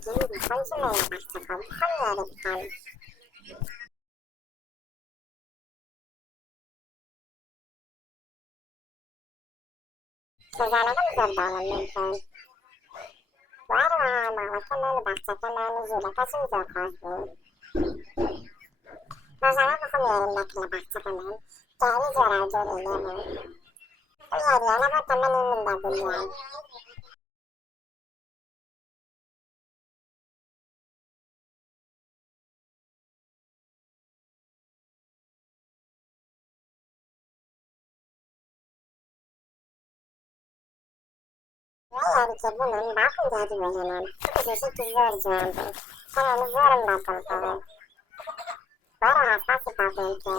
بگیم میخوای که من بچه ها میخوام یاری بکنم. سوزنه بزرگ دارم میکنم. وارا مالک من بچه که من زیره کسی زور خواستیم. روزانه بخوام یاریم نکل بچه که من گهری زور و زور ایلیه بود. یاریانه بود تا من این من بگویم. یاری که بونم باکن جادی بزنم. کسی که زور جوان بود. کنم زورم بکن کنم. وارا حساسی باکن که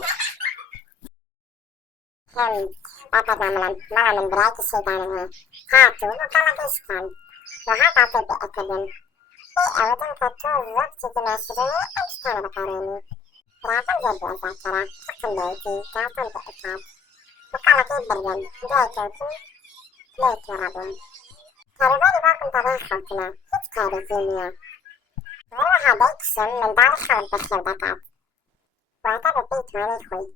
هم باید من برای که شیطانه هاتو و کلکش کن. و هاتو به اکدم. ای اودم که تو وقتی که نشده امشتانه بکارانی. راتم زرد ازاکره. حکم بیتی. راتم به اکاد. و کلکی برگم. بیتوتو. لیتو ربون. کاروباری باکن تبای خلطنا. هیچ کاری زیمیا. وارا حبیکشم من دار خلط بخیر دکات. واتا به بیتوانی خوی.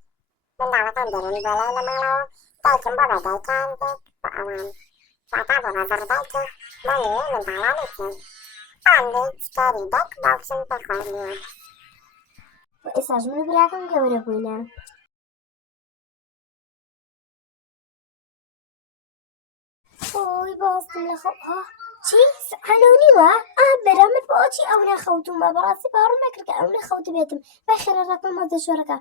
من دعوتم درون بلای لمالو. دایکم بابا دایکم دیک با اوان. واتا بابا زردایکم. منیه من دالانی که. آنلی چکاری دیک باکشم بخوانیم. استاجمنو براكم گەورە بووینە. ئۆی بەڕاستی نەخەوتووە. چی؟ هەنوونیوە؟ بەرامت بۆچی ئەو نەخەوتوومە؟ بەڕاستی باوەڕم نەکرد کە ئەو نەخەوت بێتم. بەخێرا ڕقم مەدە شۆرەکە.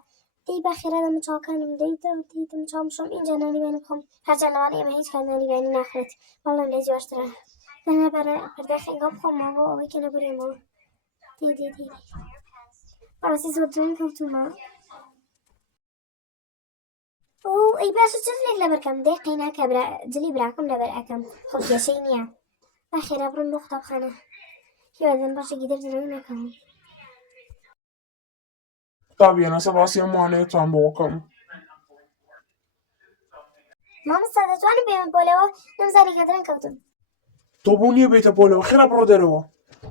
دەی بەخێرا دەمە چاوەکانم دەیتم چاومشۆم ئینجا نانیوێنم بخۆم. هەرچەند لەوانەیە ئێمە هیچ کات نانیوێنی ناخوێت. بەڵام لێ جواشترە. لەنەبەرە پەردەی خێنگە بخۆمەوە بۆ ئەوەی کە نەبورێمەوە. دەی. بەڕاستی زۆر جوان کەوتوومە. ئەی باشە چ جلێک لەبەرکەم دەی قەیناکە جلی براکەم لەبەر ئەەکەم خۆ کێشەی نییە. بەخێرا بڕۆین بۆ قوتابخانە. هیوادارم باشێکی دەردەرەوەی نەکەم. طبعا أنا سباسي أمانة تنبوكم. مامۆستا دەتوانم بێمە بۆلەوە نەمزانی کە دەرەن کەوتم. طبوني بيت بولو خير برو دروا.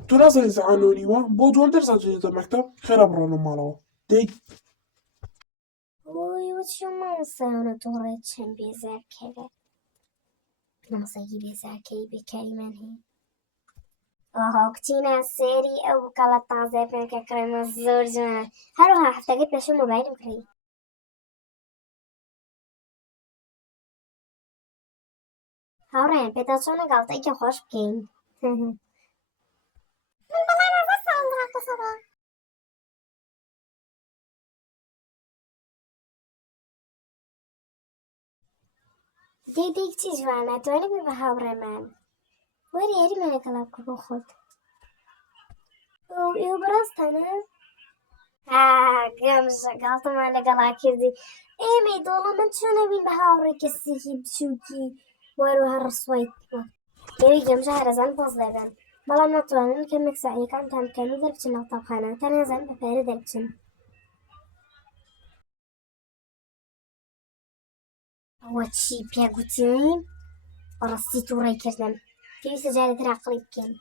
تو نازل زعلوني وا بودون درس جديد المكتب خير برو مالو. دي. ئۆی وەچی مامۆستایانە تووڕێت چەند بێزارکەرە. مامۆستایەکی بێزارکەی بێکاری من هەیە. ئۆهۆ کچینە سێری ئەو بکەڵە تازای پێ کە کڕێمە زۆر جوانە. هەروەها هەفتەکەت پێشوو مۆبایلم کڕی. هاوڕێیان پێتا چۆنە گاڵتەیەکی خۆش بکەین. دەی کچی جوانە توانێت بێ بە هاوڕێمان. وەرە یاریمانە کەڵا بکە بۆ خۆت. ئێوە بەڕاستانە؟ گەمژە گاڵتەمان لەگەڵا کردی. ئێمەی دۆڵەمەند چۆنەبین بە هاوڕێی کەسێکی بچووکی وەروەها ڕسوای وەک ئێوەی گەمژە هەرەزان پۆز دەدەن بەڵام ناتوانن کەمێک سەعیەکانتان بکەن و دەربچن لە قوتابخانە تا نازانن بە پارە دەربچن. ئەوە چی پێگوتین؟ بەڕاستی تووڕێی کردم. پێویستە جارێتر عەقڵی بکەین.